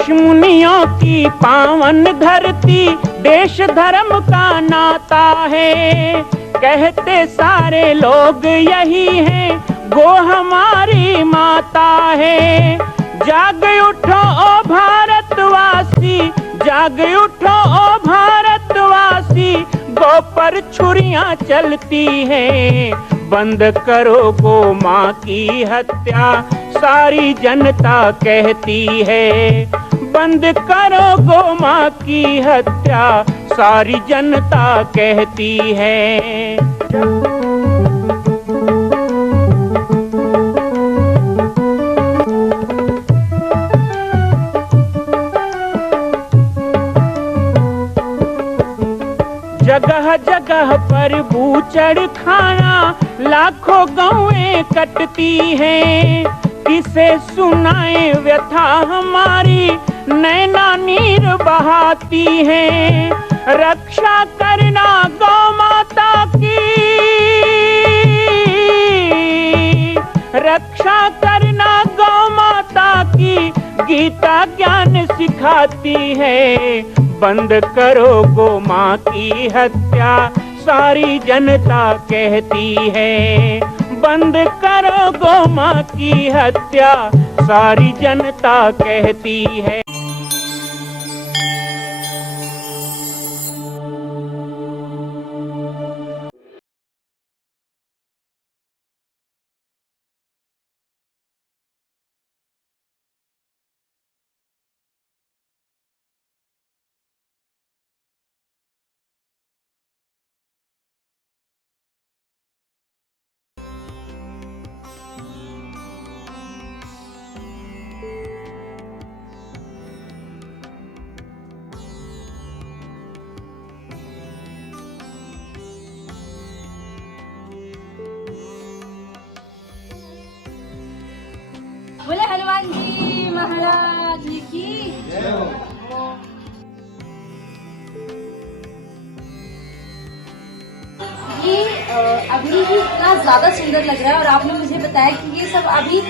ऋषि मुनियों की पावन धरती, देश धर्म का नाता है। कहते सारे लोग यही हैं, गो हमारी माता है। जाग उठो ओ भारतवासी, जाग उठो ओ भारतवासी, गो पर छुरियां चलती हैं। बंद करो गो माँ की हत्या, सारी जनता कहती है। बंद करो गो माँ की हत्या, सारी जनता कहती है। जगह जगह पर बूचड़ खाना, लाखों गौएं कटती हैं। किसे सुनाए व्यथा हमारी, नैना नीर बहाती हैं। रक्षा करना गौ माता की, रक्षा करना गौ माता की, गीता ज्ञान सिखाती है। बंद करो गो माँ की हत्या, सारी जनता कहती है। बंद करो गो माँ की हत्या, सारी जनता कहती है। बोले हनुमान जी महाराज की जय हो। ये अभी भी इतना ज्यादा सुंदर लग रहा है और आपने मुझे बताया कि ये सब अभी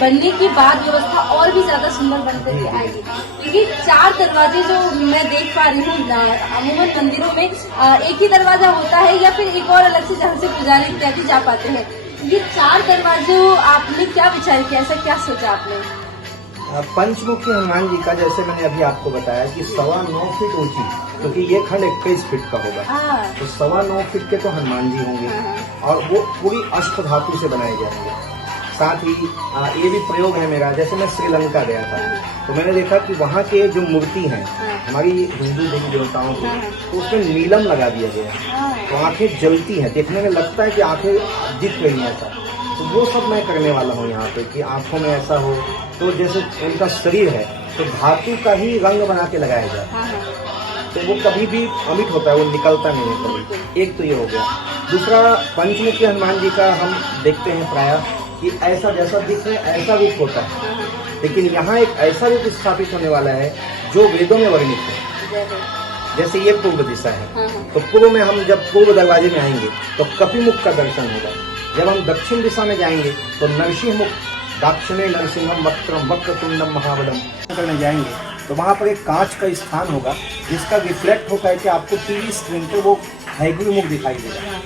बनने के बाद व्यवस्था और भी ज्यादा सुंदर बन करके आएगी। क्योंकि 4 दरवाजे जो मैं देख पा रही हूँ अमूमन मंदिरों में एक ही दरवाजा होता है या फिर एक और अलग से जहाँ से पुजारी इत्यादि जा पाते हैं। ये 4 दरवाजे आपने क्या विचार किया, ऐसा क्या सोचा आपने? पंचमुखी हनुमान जी का जैसे मैंने अभी आपको बताया कि 9.25 फीट ऊंची, क्योंकि ये खंड 21 फीट का होगा, तो 9.25 फीट के तो हनुमान जी होंगे और वो पूरी अष्ट धातु से बनाए जाएंगे। साथ ही ये भी प्रयोग है मेरा, जैसे मैं श्रीलंका गया था तो मैंने देखा कि वहाँ के जो मूर्ति हैं हमारी हिंदू देवी देवताओं की, तो उसमें नीलम लगा दिया गया, तो आंखें जलती हैं, देखने में लगता है कि आंखें दिख रही हैं ऐसा। तो वो सब मैं करने वाला हूँ यहाँ पे कि आंखों में ऐसा हो, तो जैसे उनका शरीर है तो धातु का ही रंग बना के लगाया जाए, तो वो कभी भी अमिट होता है, वो निकलता नहीं है कभी। एक तो ये हो गया। दूसरा, पंचमुखी हनुमान जी का हम देखते हैं प्रायः कि ऐसा जैसा दिख रहा है ऐसा रूप होता है, लेकिन यहाँ एक ऐसा रूप स्थापित होने वाला है जो वेदों में वर्णित है। जैसे ये पूर्व दिशा है, तो पूर्व में हम जब पूर्व दरवाजे में आएंगे तो कपिमुख का दर्शन होगा। जब हम दक्षिण दिशा में जाएंगे तो नरसिंह मुख, दक्षिणे नरसिंहम वक्त्रम वक्रतुंडम महाबलम करने जाएंगे तो वहाँ पर एक कांच का स्थान होगा जिसका रिफ्लेक्ट होकर के आपको टीवी स्क्रीन पे वो हैग्री मुख दिखाई देगा।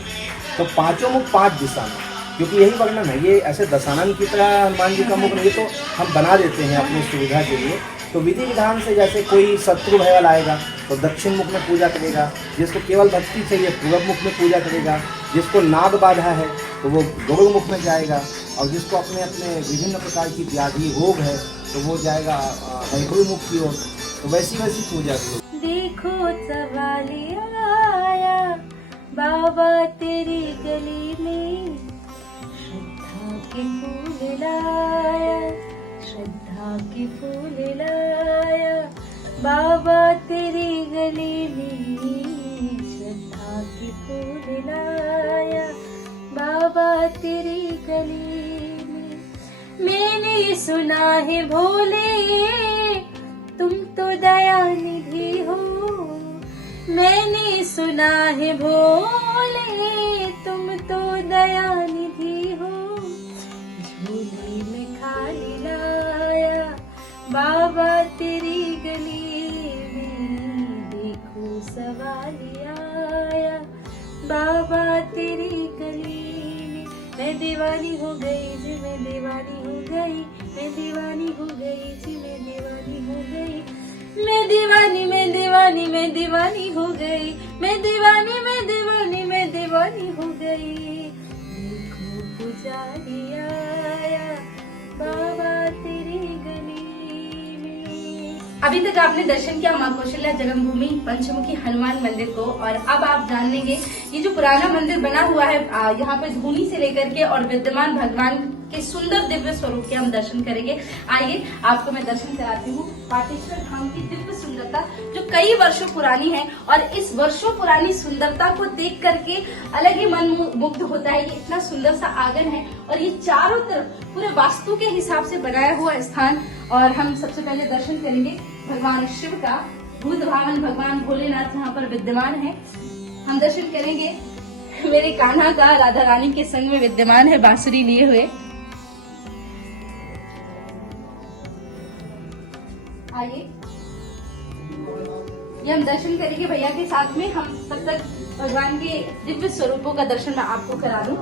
तो 5 मुख 5 दिशा में, क्योंकि यही वर्णन है। ये ऐसे दशानन की तरह हनुमान जी का मुख नहीं, तो हम बना देते हैं अपनी सुविधा के लिए। तो विधि विधान से जैसे कोई शत्रु भय वाला आएगा तो दक्षिण मुख में पूजा करेगा, जिसको केवल भक्ति चाहिए पूर्व मुख में पूजा करेगा, जिसको नाग बाधा है तो वो गौड़ मुख में जाएगा, और जिसको अपने अपने विभिन्न प्रकार की व्याधि रोग है तो वो जाएगा हैग्री मुख की ओर। तो वैसी वैसी पूजा करो। देखो सवालिया आया बाबा तेरी गली में, श्रद्धा के फूल लाया, श्रद्धा के फूल लाया बाबा तेरी गली में, श्रद्धा के फूल लाया बाबा तेरी गली में। मैंने सुना है भोले तुम तो दया निधि हो, मैंने सुना है भोले तुम तो दया निधि हो, झोली में खाली लाया बाबा तेरी दीवानी हो गई जी, मैं दीवानी हो गई, मैं दीवानी हो गई जी, मैं दीवानी हो गई, मैं दीवानी, मैं दीवानी, मैं दीवानी हो गई, मैं दीवानी, मैं दीवानी, मैं दीवानी हो गई। देखो पुजारी आया बाबा तेरी गली में। अभी तक आपने दर्शन किया मां कौशल्या जन्मभूमि पंचमुखी हनुमान मंदिर को, और अब आप जान लेंगे ये जो पुराना मंदिर बना हुआ है यहाँ पे धूनी से लेकर के और विद्यमान भगवान के सुंदर दिव्य स्वरूप के हम दर्शन करेंगे। आइए आपको मैं दर्शन कराती हूँ पाटेश्वर धाम की दिव्य सुंदरता जो कई वर्षों पुरानी है, और इस वर्षों पुरानी सुंदरता को देख करके अलग ही मन मुग्ध होता है। ये इतना सुंदर सा आंगन है और ये चारों तरफ पूरे वास्तु के हिसाब से बनाया हुआ स्थान। और हम सबसे पहले दर्शन करेंगे भगवान शिव का, भूत भावन भगवान भोलेनाथ यहाँ पर विद्यमान है। हम दर्शन करेंगे मेरे कान्हा का राधा रानी के संग में विद्यमान है बांसुरी लिए हुए। आइए ये हम दर्शन करेंगे भैया के साथ में। हम तब तक भगवान के दिव्य स्वरूपों का दर्शन मैं आपको करा दूं।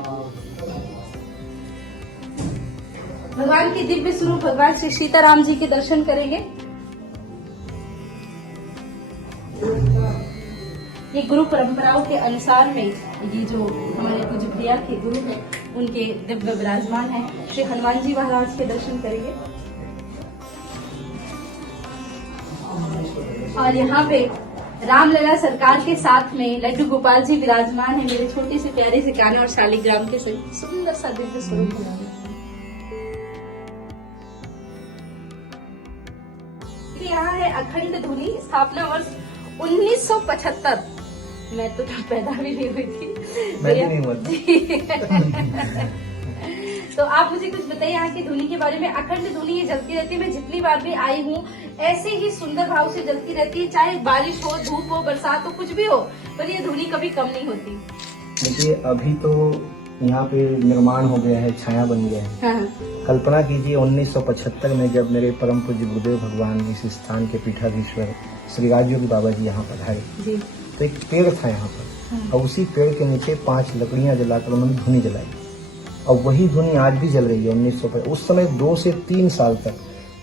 भगवान के दिव्य स्वरूप भगवान श्री सीताराम जी के दर्शन करेंगे। ये गुरु परंपराओं के अनुसार में ये जो हमारे पूज्य भैया के गुरु हैं उनके दिव्य विराजमान है। श्री हनुमान जी महाराज के दर्शन करेंगे। और यहाँ पे रामलला सरकार के साथ में लड्डू गोपाल जी विराजमान है, मेरे छोटे से प्यारे से कान्हा और शालिग्राम के सुंदर सा दिव्य स्वरूप है। यहाँ है अखंड धुनी, स्थापना वर्ष 1975। मैं तो पैदा भी नहीं हुई थी। मैं भी नहीं हुआ था। तो आप मुझे कुछ बताइए यहाँ की धुनी के बारे में। अखंड धुनी ये जलती रहती है, मैं जितनी बार भी आई हूँ ऐसे ही सुंदर भाव से जलती रहती है, चाहे बारिश हो, धूप हो, बरसात हो, कुछ भी हो, पर ये धुनी कभी कम नहीं होती। देखिए अभी तो यहाँ पे निर्माण हो गया है, छाया बन गया है। हाँ। कल्पना कीजिए 1975 में जब मेरे परम पूज्य गुरुदेव भगवान इस स्थान के पीठाधीश्वर श्री राजयोगी बाबा जी यहाँ पधारे, तो एक पेड़ था यहाँ पर, और उसी पेड़ के नीचे 5 लकड़ियां जलाकर उन्होंने धुनी जलाई, और वही धुनी आज भी जल रही है। 1950 उस समय 2 से 3 साल तक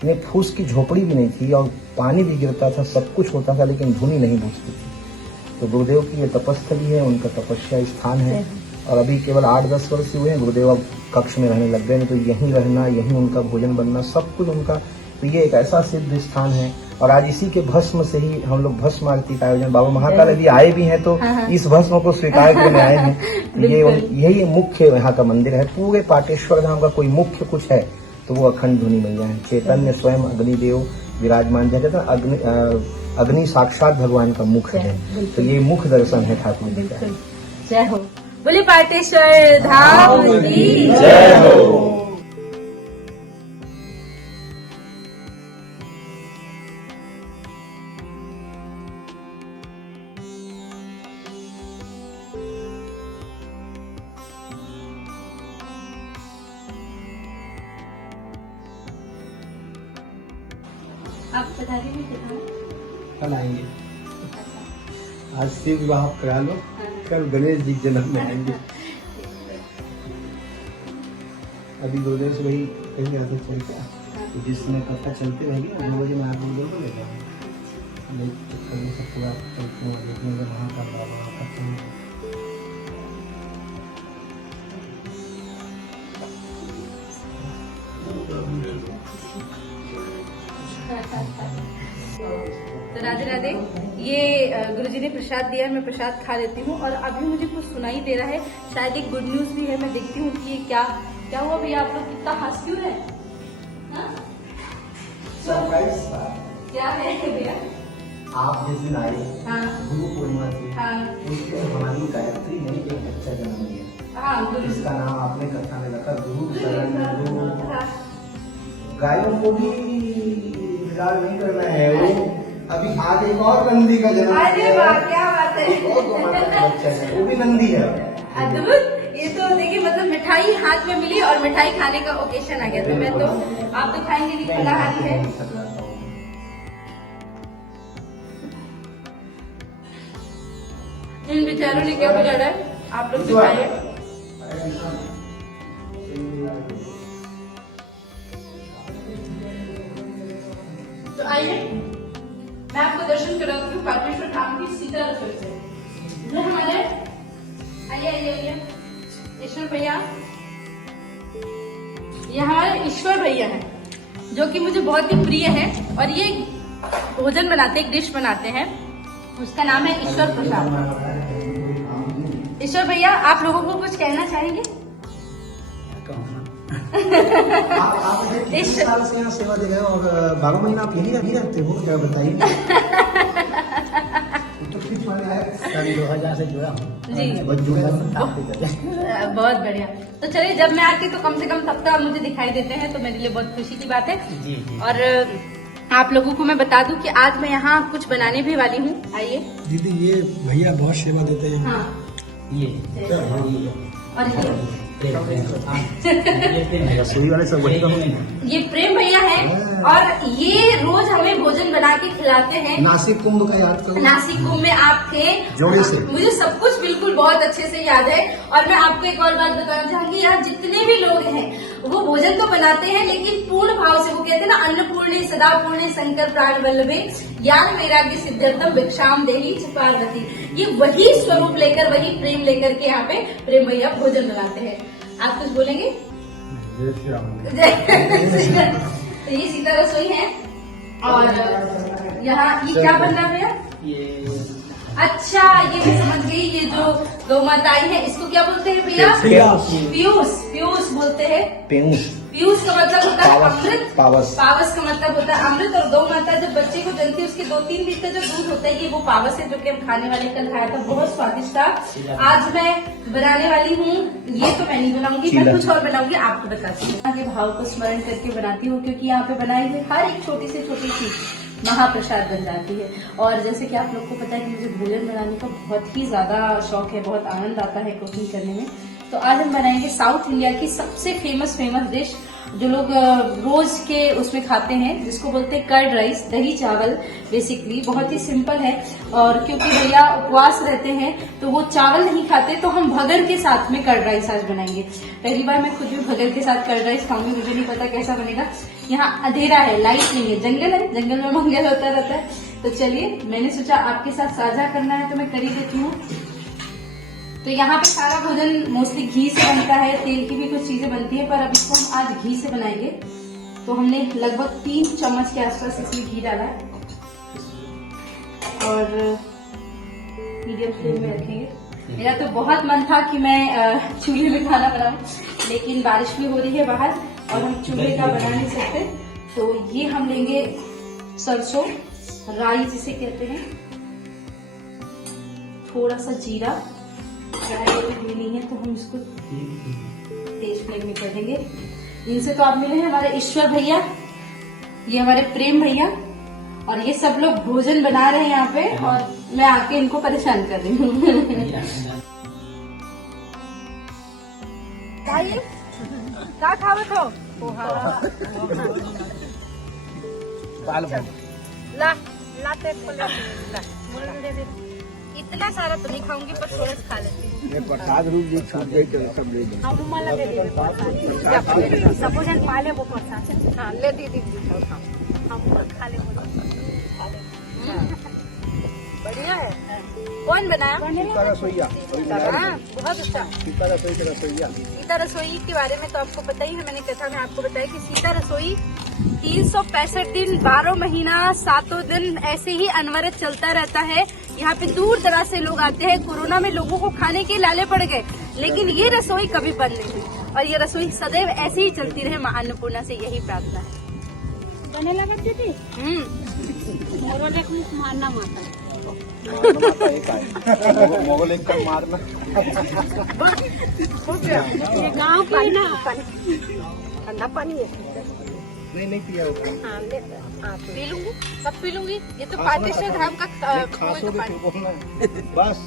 इन्हें फूस की झोपड़ी भी नहीं थी, और पानी भी गिरता था, सब कुछ होता था, लेकिन धुनी नहीं बुझती थी। तो गुरुदेव की ये तपस्थली है, उनका तपस्या स्थान है। और अभी केवल 8-10 वर्ष हुए हैं, गुरुदेव अब कक्ष में रहने लग गए हैं, तो यहीं रहना, यहीं उनका भोजन बनना, सब कुछ उनका। तो ये एक ऐसा सिद्ध स्थान है, और आज इसी के भस्म से ही हम लोग भस्म आरती का आयोजन, बाबा महाकाल यदि आए भी हैं तो इस भस्म को स्वीकार करने आए हैं। तो यही मुख्य यहाँ का मंदिर है। पूरे पाटेश्वर धाम का कोई मुख्य कुछ है तो वो अखंड धुनी मैया है। चैतन्य स्वयं अग्निदेव विराजमान, जैसे अग्नि साक्षात भगवान का मुख है, तो ये मुख दर्शन है ठाकुर जी का। जय हो, बोले पाटेश्वर धाम की जय हो। आप बता दीजिए कितना? कल आएंगे। आज शिव विवाह करा लो, कल गणेश जी जन्म में आएंगे। अभी गुरुदेव से वही कहीं आते चल क्या, जिस समय कथा चलते रहेगी ना 2 बजे मैं आप गुरुदेव को लेगा सब पूरा देखने में वहाँ का वहाँ का। तो राधे राधे, ये गुरुजी ने प्रसाद दिया है, मैं प्रसाद खा लेती हूँ। और अभी मुझे कुछ सुनाई दे रहा है, शायद एक गुड न्यूज भी है। मैं देखती हूँ कि ये क्या हुआ भैया, आप लोग कितना हंस क्यों रहे? क्या है भैया? आप जिस दिन आए गुरु पूर्णिमा थी, उस दिन हमारी गायत्री ने एक बच्चा जन्म लिया, जिसका नाम आपने कथा में रखा गुरु शरण गुरु। गायों को भी विचार नहीं करना है, वो अभी आज एक और नंदी का जन्म। अरे वाह, क्या बात है, वो भी नंदी है। अद्भुत। ये तो देखिए, मतलब मिठाई हाथ में मिली और मिठाई खाने का ओकेशन आ गया। तो मैं तो, आप तो खाएंगे नहीं, फलाहारी है। इन बेचारों ने क्या बिगाड़ा है, आप लोग भी खाइए। तो आइए मैं आपको दर्शन कराती हूँ पाटेश्वर धाम की सीता रसोई से। ये हमारे आइए ईश्वर भैया, ये हमारे ईश्वर भैया हैं जो कि मुझे बहुत ही प्रिय है और ये भोजन बनाते, एक डिश बनाते हैं, उसका नाम है ईश्वर प्रसाद। ईश्वर भैया आप लोगों को कुछ कहना चाहेंगे? आप इस साल से यहाँ सेवा दे रहे हो और 12 महीना आप यही रहते हो, क्या बताइए? सन 2000 से जुड़ा हूँ जी, बहुत बढ़िया। तो चलिए जब मैं आती तो कम से कम तब तो आप मुझे दिखाई देते हैं, तो मेरे लिए बहुत खुशी की बात है। जी। और आप लोगों को मैं बता दूं कि आज मैं यहाँ कुछ बनाने भी वाली हूँ। आइए दीदी, ये भैया बहुत सेवा देते हैं। हाँ, ये और रसोई वाले सब वही काम ये प्रेम भैया हैं और ये रोज हमें भोजन बना के खिलाते हैं। नासिक कुंभ का याद करो। नासिक कुंभ में आप थे, जोड़ी से मुझे सब कुछ बिल्कुल बहुत अच्छे से याद है। और मैं आपको एक और बात बताना चाहूंगी, यहाँ जितने भी लोग हैं वो भोजन तो बनाते हैं लेकिन पूर्ण भाव से, वो कहते हैं ना, अन्नपूर्णे सदा पूर्णे शंकर प्राण वल्लभे ज्ञान वैराग्य सिद्धार्थम भिक्षाम देही च पार्वती। ये वही स्वरूप लेकर, वही प्रेम लेकर के यहाँ पे प्रेम भैया भोजन बनाते हैं। आप कुछ बोलेंगे? तो ये सीता रसोई है और यहाँ ये क्या बन रहा है भैया? अच्छा, ये मैं समझ गई, ये जो गौ माताएं है इसको क्या बोलते हैं भैया? पीयूष। पीयूष बोलते हैं। पीयूष का मतलब होता है अमृत, पावस का मतलब होता है अमृत। और गौ माता जब बच्चे को जलती है उसके 2-3 लीटर जो दूध होता है ये वो पावस है, जो कि हम खाने वाले कल खाया था, बहुत स्वादिष्ट था। आज मैं बनाने वाली हूँ, ये तो मैं नहीं बनाऊंगी, मैं कुछ और बनाऊंगी, आपको बताती हूँ। यहाँ के भाव को स्मरण करके बनाती हूँ क्योंकि यहाँ पे बनाई हुई हर एक छोटी से छोटी चीज महाप्रसाद बन जाती है। और जैसे कि आप लोग को पता है कि मुझे भोजन बनाने का बहुत ही ज्यादा शौक है, बहुत आनंद आता है कुकिंग करने में। तो आज हम बनाएंगे साउथ इंडिया की सबसे फेमस डिश जो लोग रोज के उसमें खाते हैं, जिसको बोलते हैं कर्ड राइस, दही चावल। बेसिकली बहुत ही सिंपल है और क्योंकि भैया उपवास रहते हैं तो वो चावल नहीं खाते, तो हम भगर के साथ में कर्ड राइस आज बनाएंगे। पहली बार मैं खुद भी भगर के साथ कर्ड राइस खाऊंगी, मुझे नहीं पता कैसा बनेगा। यहाँ अंधेरा है, लाइट नहीं है, जंगल है, जंगल में मंगल होता रहता है। तो चलिए, मैंने सोचा आपके साथ साझा करना है तो मैं कर ही देती हूँ। तो यहाँ पे सारा भोजन मोस्टली घी से बनता है, तेल की भी कुछ चीजें बनती है, पर अब इसको हम आज घी से बनाएंगे। तो हमने लगभग 3 चम्मच के आसपास इसमें घी डाला है और मीडियम फ्लेम में रखेंगे। मेरा तो बहुत मन था कि मैं चूल्हे में खाना बनाऊं, लेकिन बारिश भी हो रही है बाहर और हम चूल्हे का बना नहीं सकते। तो ये हम लेंगे सरसों, राई जिसे कहते हैं, थोड़ा सा जीरा, नहीं है तो हम इसको तेज फ्लेम में कर देंगे। इनसे तो आप मिले हैं हमारे ईश्वर भैया, ये हमारे प्रेम भैया, और ये सब लोग भोजन बना रहे हैं यहाँ पे और मैं आके इनको परेशान कर रही हूँ। क्या खावत हो? इतना सारा तो नहीं खाऊंगी, पर थोड़ा खा लेती हूँ। प्रसाद रूप जो छूट गई तो सब ले दो। सब जन खा ले वो प्रसाद। हाँ, ले दीदी, हम खा ले, बढ़िया है। कौन बनाया? सीता रसोइया। बहुत अच्छा। सीता रसोई के रसोइया। सीता रसोई के बारे में तो आपको पता ही है, मैंने कथा में आपको बताया कि सीता रसोई 365 दिन 12 महीना 7 दिन ऐसे ही अनवरत चलता रहता है। यहाँ पे दूर दराज से लोग आते हैं। कोरोना में लोगों को खाने के लाले पड़ गए, लेकिन ये रसोई कभी बंद नहीं हुई और ये रसोई सदैव ऐसे ही चलती रहे। मां अन्नपूर्णा से यही प्रार्थना है। बने लगा दीदी मारना माता मोगल एक का मारना। ये गाँव की ना ठंडा पानी है। नहीं पिया होगा। हाँ, पी लूंगी, सब पी लूंगी। ये तो पाटेश्वर धाम का कुएं का पानी। बस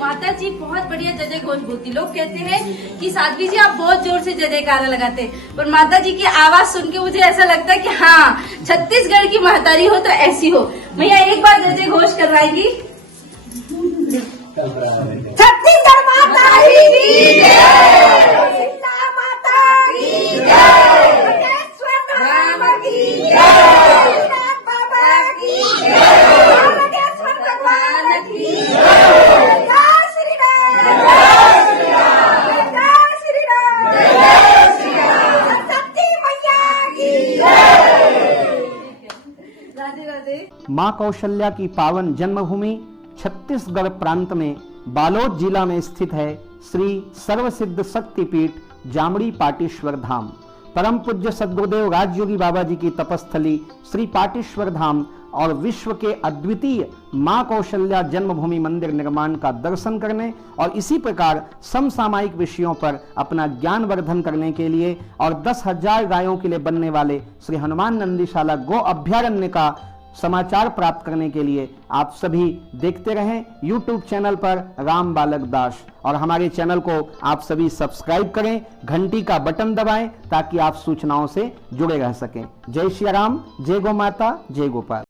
माता जी बहुत बढ़िया जय जय घोष बोलती। लोग कहते हैं कि साध्वी जी आप बहुत जोर से जय जयकारा लगाते हैं, पर माता जी की आवाज सुन के मुझे ऐसा लगता है कि हाँ छत्तीसगढ़ की महतारी हो तो ऐसी हो। भैया एक बार जय जय घोष करवाएंगी। छत्तीसगढ़ माता की जय, सीता माता की जय, बटेश्वर धाम की जय, बाबा की जय, बटेश्वर भगवान की जय, जय श्री राम, जय श्री राम, जय श्री राम, जय श्री राम, सती मैया की जय। राधे राधे। मां कौशल्या की पावन जन्मभूमि छत्तीसगढ़ प्रांत में बालोद जिला में स्थित है श्री सर्वसिद्ध शक्तिपीठ जामड़ी पाटेश्वर धाम। परम पूज्य सद्गुरुदेव राजयोगी बाबा जी की तपस्थली श्री पाटेश्वर धाम और विश्व के अद्वितीय मां कौशल्या जन्मभूमि मंदिर निर्माण का दर्शन करने और इसी प्रकार समसामयिक विषयों पर अपना ज्ञान वर्धन करने के लिए और 10,000 गायों के लिए बनने वाले श्री हनुमान नंदीशाला गो अभ्यारण्य का समाचार प्राप्त करने के लिए आप सभी देखते रहें YouTube चैनल पर राम बालक दास, और हमारे चैनल को आप सभी सब्सक्राइब करें, घंटी का बटन दबाएं ताकि आप सूचनाओं से जुड़े रह सकें। जय श्री राम, जय गौ माता, जय गोपाल।